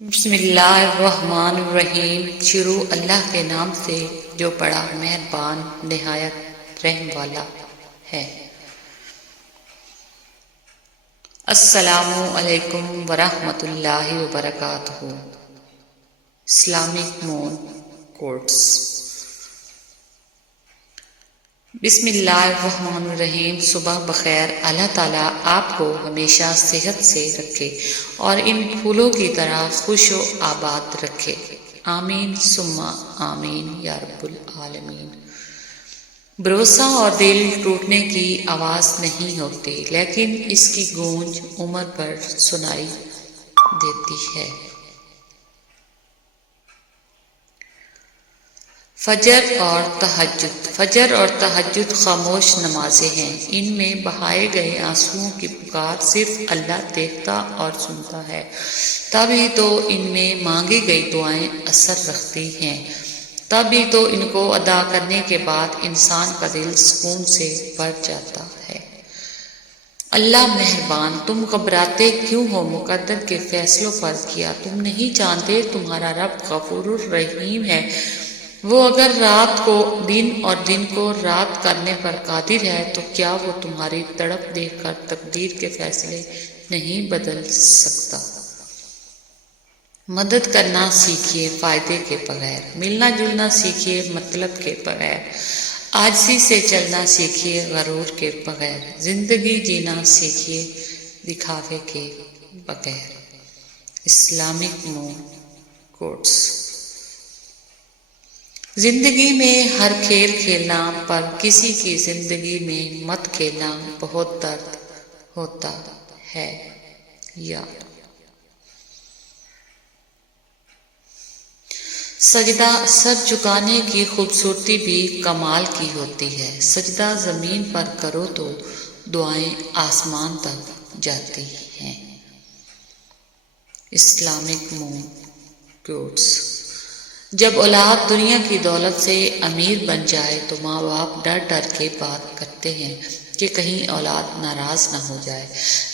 بسم اللہ الرحمن الرحیم۔ شروع اللہ کے نام سے جو بڑا مہربان نہایت رحم والا ہے۔ السلام علیکم ورحمۃ اللہ وبرکاتہ۔ اسلامک مون کوٹس۔ بسم اللہ الرحمن الرحیم۔ صبح بخیر۔ اللہ تعالیٰ آپ کو ہمیشہ صحت سے رکھے اور ان پھولوں کی طرح خوش و آباد رکھے، آمین ثم آمین یا رب العالمین۔ بھروسہ اور دل ٹوٹنے کی آواز نہیں ہوتی، لیکن اس کی گونج عمر بھر سنائی دیتی ہے۔ فجر اور تہجد خاموش نمازیں ہیں۔ ان میں بہائے گئے آنسوؤں کی پکار صرف اللہ دیکھتا اور سنتا ہے، تبھی تو ان میں مانگی گئی دعائیں اثر رکھتی ہیں، تبھی تو ان کو ادا کرنے کے بعد انسان کا دل سکون سے بھر جاتا ہے۔ اللہ مہربان، تم گھبراتے کیوں ہو؟ مقدر کے فیصلوں پر کیا تم نہیں جانتے تمہارا رب غفور الرحیم ہے؟ وہ اگر رات کو دن اور دن کو رات کرنے پر قادر ہے تو کیا وہ تمہاری تڑپ دیکھ کر تقدیر کے فیصلے نہیں بدل سکتا؟ مدد کرنا سیکھیے فائدے کے بغیر، ملنا جلنا سیکھیے مطلب کے بغیر، عاجزی سے چلنا سیکھیے غرور کے بغیر، زندگی جینا سیکھیے دکھاوے کے بغیر۔ اسلامک مون کوٹس۔ زندگی میں ہر کھیل کھیلنا، پر کسی کی زندگی میں مت کھیلنا، بہت درد ہوتا ہے یار۔ سجدہ سر جھکانے کی خوبصورتی بھی کمال کی ہوتی ہے۔ سجدہ زمین پر کرو تو دعائیں آسمان تک جاتی ہیں۔ اسلامک مون کوٹس۔ جب اولاد دنیا کی دولت سے امیر بن جائے تو ماں باپ ڈر ڈر کے بات کرتے ہیں کہ کہیں اولاد ناراض نہ ہو جائے،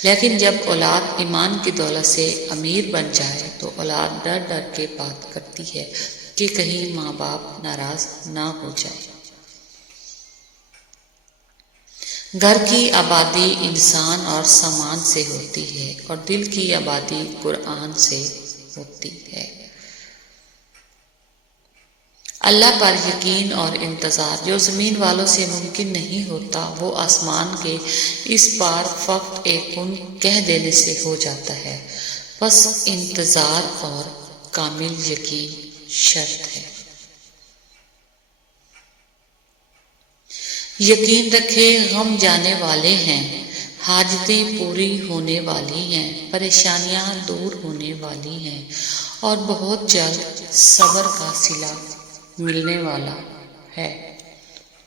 لیکن جب اولاد ایمان کی دولت سے امیر بن جائے تو اولاد ڈر ڈر کے بات کرتی ہے کہ کہیں ماں باپ ناراض نہ ہو جائے۔ گھر کی آبادی انسان اور سامان سے ہوتی ہے اور دل کی آبادی قرآن سے ہوتی ہے۔ اللہ پر یقین اور انتظار جو زمین والوں سے ممکن نہیں ہوتا، وہ آسمان کے اس پار فقط ایک کن کہہ دینے سے ہو جاتا ہے۔ بس انتظار اور کامل یقین شرط ہے۔ یقین رکھے غم جانے والے ہیں، حاجتیں پوری ہونے والی ہیں، پریشانیاں دور ہونے والی ہیں اور بہت جلد صبر کا صلہ ملنے والا ہے۔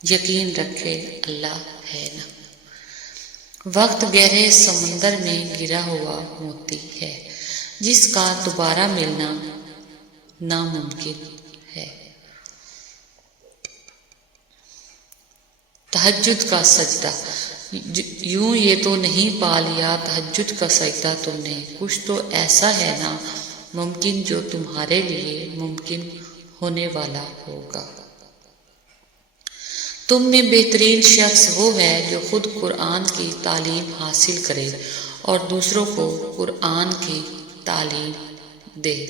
یقین رکھے اللہ ہے نا۔ وقت گہرے سمندر میں گرا ہوا موتی ہے جس کا دوبارہ ملنا ناممکن ہے۔ تہجد کا سجدہ۔ یوں یہ تو نہیں پا لیا تہجد کا سجدہ تم نے، کچھ تو ایسا ہے نا ممکن جو تمہارے لیے ممکن ہونے والا ہوگا۔ تم میں بہترین شخص وہ ہے جو خود قرآن کی تعلیم حاصل کرے اور دوسروں کو قرآن کی تعلیم دے۔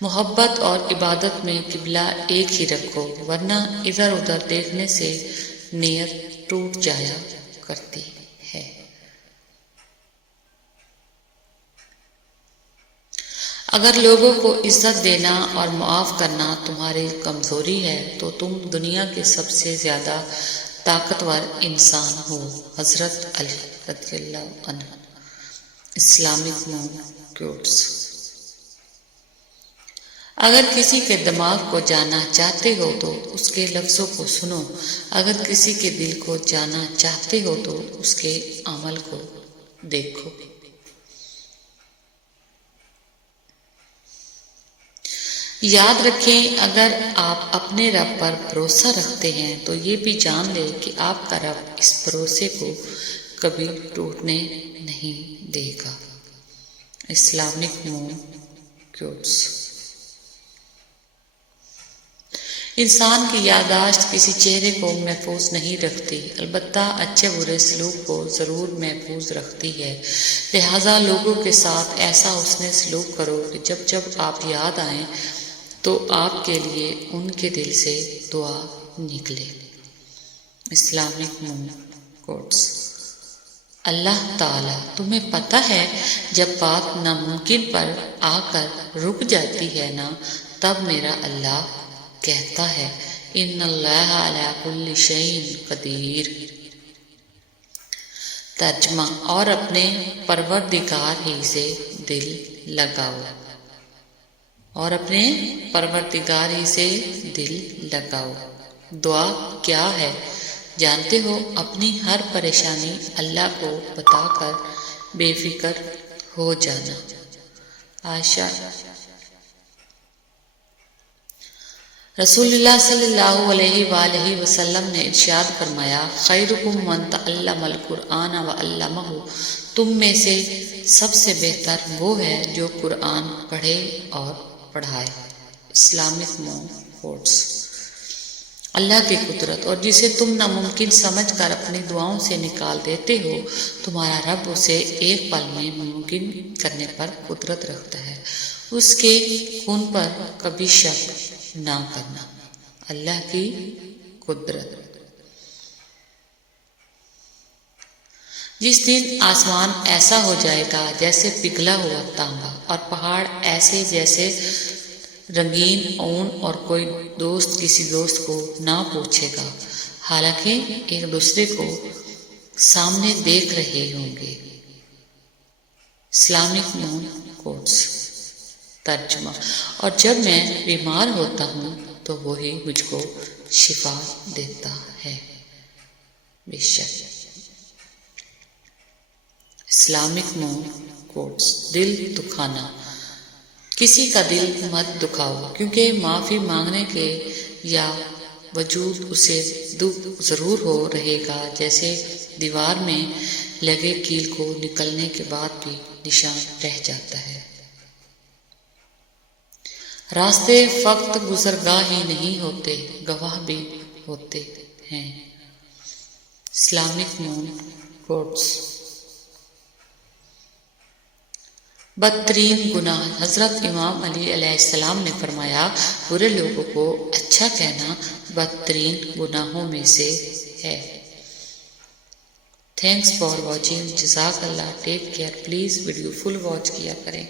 محبت اور عبادت میں قبلہ ایک ہی رکھو، ورنہ ادھر ادھر دیکھنے سے نیت ٹوٹ جایا کرتی ہے۔ اگر لوگوں کو عزت دینا اور معاف کرنا تمہاری کمزوری ہے تو تم دنیا کے سب سے زیادہ طاقتور انسان ہو۔ حضرت علی رضی اللہ عنہ۔ اسلامک مون کوٹس۔ اگر کسی کے دماغ کو جانا چاہتے ہو تو اس کے لفظوں کو سنو، اگر کسی کے دل کو جانا چاہتے ہو تو اس کے عمل کو دیکھو۔ یاد رکھیں، اگر آپ اپنے رب پر بھروسہ رکھتے ہیں تو یہ بھی جان لیں کہ آپ کا رب اس بھروسے کو کبھی ٹوٹنے نہیں دے گا۔ اسلامک مون کوٹس۔ انسان کی یادداشت کسی چہرے کو محفوظ نہیں رکھتی، البتہ اچھے برے سلوک کو ضرور محفوظ رکھتی ہے، لہٰذا لوگوں کے ساتھ ایسا حسن سلوک کرو کہ جب جب آپ یاد آئیں تو آپ کے لیے ان کے دل سے دعا نکلے۔ اسلامک مون کوٹس۔ اللہ تعالیٰ تمہیں پتہ ہے جب بات ناممکن پر آ کر رک جاتی ہے نا، تب میرا اللہ کہتا ہے ان اللہ علی کل شیء قدیر۔ ترجمہ، اور اپنے پروردگار ہی سے دل لگاؤ، اور اپنے پروردگار ہی سے دل لگاؤ۔ دعا کیا ہے جانتے ہو؟ اپنی ہر پریشانی اللہ کو بتا کر بے فکر ہو جانا۔ عائشہ۔ رسول اللہ صلی اللہ علیہ وآلہ وسلم نے ارشاد فرمایا، خیرکم من تعلم القرآن وعلمہ، تم میں سے سب سے بہتر وہ ہے جو قرآن پڑھے اور پڑھائے۔ اسلامک مون کوٹس۔ اللہ کی قدرت، اور جسے تم ناممکن سمجھ کر اپنی دعاؤں سے نکال دیتے ہو، تمہارا رب اسے ایک پل میں ممکن کرنے پر قدرت رکھتا ہے۔ اس کے کن پر کبھی شک نہ کرنا۔ اللہ کی قدرت۔ جس دن آسمان ایسا ہو جائے گا جیسے پگھلا ہوا تانبا، اور پہاڑ ایسے جیسے رنگین اون، اور کوئی دوست کسی دوست کو نہ پوچھے گا، حالانکہ ایک دوسرے کو سامنے دیکھ رہے ہوں گے۔ اسلامک مون کوٹس۔ ترجمہ، اور جب میں بیمار ہوتا ہوں تو وہی مجھ کو شفا دیتا ہے، بے شک۔ اسلامک مون کوٹس۔ دل دکھانا۔ کسی کا دل مت دکھاؤ، کیونکہ معافی مانگنے کے یا وجود اسے دکھ ضرور ہو رہے گا، جیسے دیوار میں لگے کیل کو نکلنے کے بعد بھی نشان رہ جاتا ہے۔ راستے فقط گزرگاہ ہی نہیں ہوتے، گواہ بھی ہوتے ہیں۔ اسلامک مون کوٹس۔ بدترین گناہ۔ حضرت امام علی علیہ السلام نے فرمایا، برے لوگوں کو اچھا کہنا بدترین گناہوں میں سے ہے۔ Thanks for watching. جزاک اللہ۔ Take care. Please video full watch کیا کریں۔